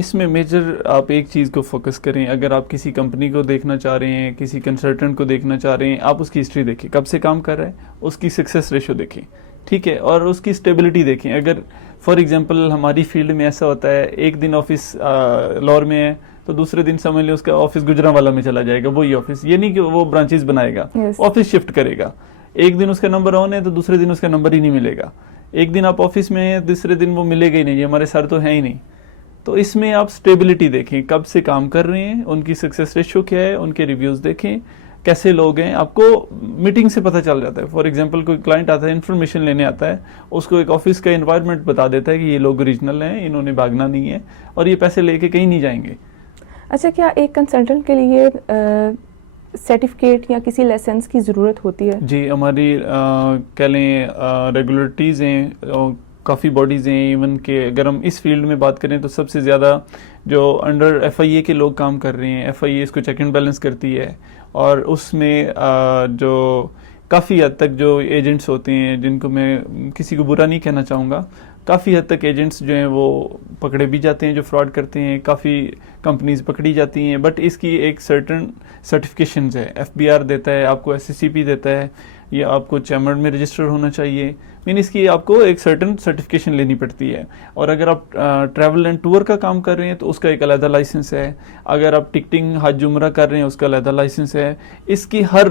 इसमें मेजर आप एक चीज़ को फोकस करें। अगर आप किसी कंपनी को देखना चाह रहे हैं, किसी कंसल्टेंट को देखना चाह रहे हैं, आप उसकी हिस्ट्री देखें, कब से काम कर रहा है, उसकी सक्सेस रेशो देखें, ठीक है, और उसकी स्टेबिलिटी देखें। अगर फॉर एग्जांपल हमारी फील्ड में ऐसा होता है, एक दिन ऑफिस लाहौर में है तो दूसरे दिन समझ लें उसका ऑफिस गुजरांवाला में चला जाएगा, वही ऑफिस, ये नहीं कि वो ब्रांचेस बनाएगा, ऑफिस शिफ्ट करेगा। एक दिन उसका नंबर ऑन है तो दूसरे दिन उसका नंबर ही नहीं मिलेगा। एक दिन आप ऑफिस में हैं, दूसरे दिन वो मिलेगा ही नहीं, ये हमारे सर तो है ही नहीं। तो इसमें आप स्टेबिलिटी देखें, कब से काम कर रहे हैं, उनकी सक्सेस रेशियो क्या है, उनके रिव्यूज देखें, कैसे लोग हैं, आपको मीटिंग से पता चल जाता है। फॉर एग्जांपल कोई क्लाइंट आता है, इन्फॉर्मेशन लेने आता है, उसको एक ऑफिस का एनवायरनमेंट बता देता है कि ये लोग ओरिजिनल हैं, इन्होंने भागना नहीं है और ये पैसे लेके कहीं नहीं जाएंगे। अच्छा, क्या एक कंसल्टेंट के लिए सर्टिफिकेट या किसी लाइसेंस की ज़रूरत होती है? जी, हमारी कह लें रेगुलेटरीज हैं, काफ़ी बॉडीज़ हैं। इवन के अगर हम इस फील्ड में बात करें तो सबसे ज़्यादा जो अंडर FIA के लोग काम कर रहे हैं, FIA इसको चेक एंड बैलेंस करती है, और उसमें जो काफ़ी हद तक जो एजेंट्स होते हैं, जिनको मैं किसी को बुरा नहीं कहना चाहूँगा, काफ़ी हद तक एजेंट्स जो हैं वो पकड़े भी जाते हैं जो फ्रॉड करते हैं, काफ़ी कंपनीज पकड़ी जाती हैं। बट इसकी एक सर्टन सर्टिफिकेशंस है, FBR देता है आपको, SCCP देता है, ये आपको चैम्बर में रजिस्टर होना चाहिए। मीन इसकी आपको एक सर्टन सर्टिफिकेशन लेनी पड़ती है। और अगर आप ट्रैवल एंड टूर का काम कर रहे हैं तो उसका एक अलग लाइसेंस है। अगर आप टिकटिंग हज उम्रा कर रहे हैं उसका अलग लाइसेंस है। इसकी हर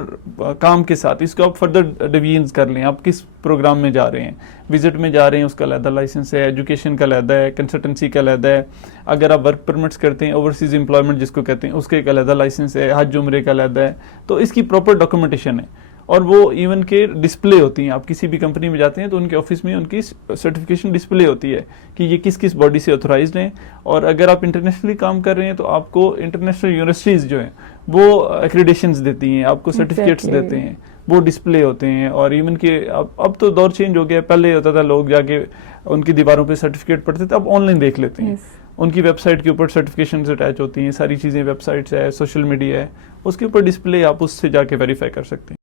काम के साथ इसको आप फर्दर डिवीजन कर लें, आप किस प्रोग्राम में जा रहे हैं, विजिट में जा रहे हैं उसका अलग लाइसेंस है, एजुकेशन का अलग है, कंसल्टेंसी का अलग है। अगर आप वर्क परमिट्स करते हैं, ओवरसीज एम्प्लॉयमेंट जिसको कहते हैं, उसका एक अलग लाइसेंस है, हज उम्रे का अलग है। तो इसकी प्रॉपर डॉक्यूमेंटेशन है और वो इवन के डिस्प्ले होती हैं। आप किसी भी कंपनी में जाते हैं तो उनके ऑफिस में उनकी सर्टिफिकेशन डिस्प्ले होती है कि ये किस किस बॉडी से ऑथराइज्ड हैं। और अगर आप इंटरनेशनली काम कर रहे हैं तो आपको इंटरनेशनल यूनिवर्सिटीज़ जो हैं वो एक्रेडिशंस देती हैं, आपको सर्टिफिकेट्स देते हैं, वो डिस्प्ले होते हैं। और इवन के अब तो दौर चेंज हो गया, पहले होता था लोग जाके उनकी दीवारों पे सर्टिफिकेट पढ़ते थे, अब ऑनलाइन देख लेते हैं। उनकी वेबसाइट के ऊपर सर्टिफिकेशन अटैच होती हैं, सारी चीज़ें, वेबसाइट्स है, सोशल मीडिया है, उसके ऊपर डिस्प्ले, आप उससे जाके वेरीफाई कर सकते हैं।